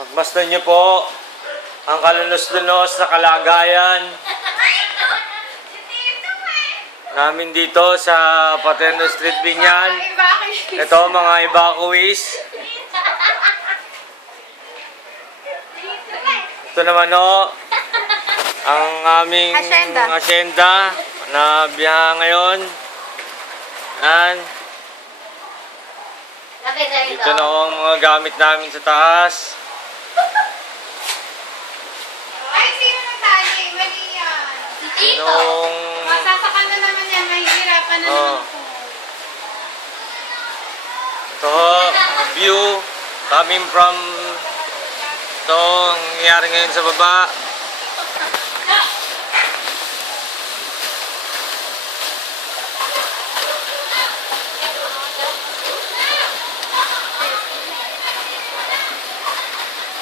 Pagmasdan niyo po ang kalunos-lunos na kalagayan namin dito sa Paterno Street, Binyan. Ito mga evacuees. Ito naman o ang aming asyenda na biyahe ngayon. And dito na ang mga gamit namin sa taas. Ay, sino nagtali? Mali yan. Yung Masasaka na naman yan. Mahihirapan na naman po. ito, view coming from ito, ang nangyayari ngayon sa baba.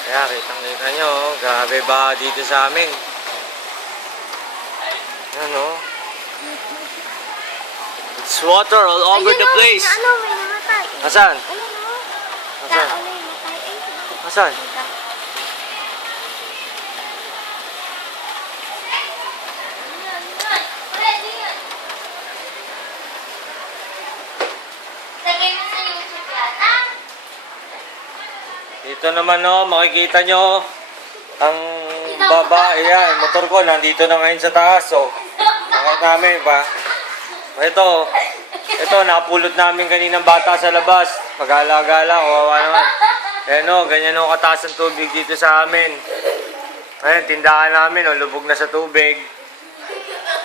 Kaya kitang-kita nyo, grabe ba dito sa amin. Yan o. It's water all over the place. Ano, may namatay. Asan? Ayun o. Asan? Tao na yung namatay. Asan? Dito naman o, makikita nyo ang baba, ayan, motor ko nandito na ngayon sa taas, so nakita namin pa. Ito, napulot namin kaninang bata sa labas, mag-alagala, kawawa naman. Ayan o, ganyan o kataas ang tubig dito sa amin. Ayan, tindahan namin o, lubog na sa tubig.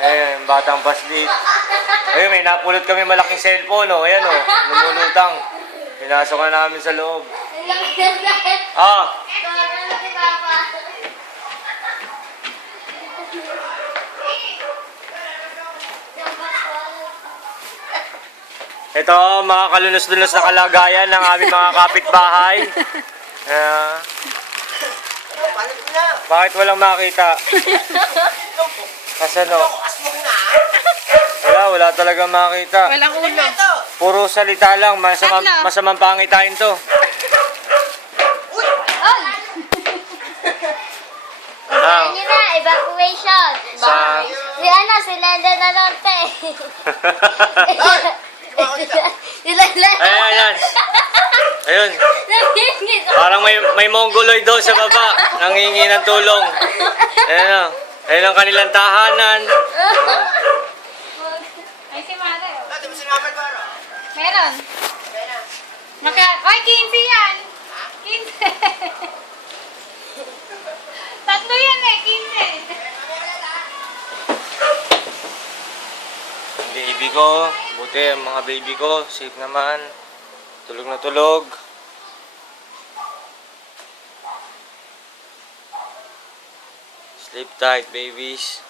Ayan, batang paslit. Ayun, may napulot kami malaking cellphone o, ayan o, lumulutang. Pinasok na namin sa loob. Ah! Ito, mga kalunos-lunos na kalagayan ng aming mga kapitbahay. Bakit walang makita? Kasi no? Wala talagang makita. Walang ulo. Puro salita lang, masamang pangitain to. Yun na, evacuation. Sa... Si ano, si Lenda na Norte. Ayan. Ayun. Parang may mongoloid daw sa baba. Nangingi ng tulong. Ayan o. Ayun ang kanilang tahanan. Ay, si Mare. Meron. Ay, 15 yan. 15. Tatlo yan eh, 15. Baby ko. Buti ang mga baby ko. Safe naman. Tulog na tulog. Sleep tight, babies.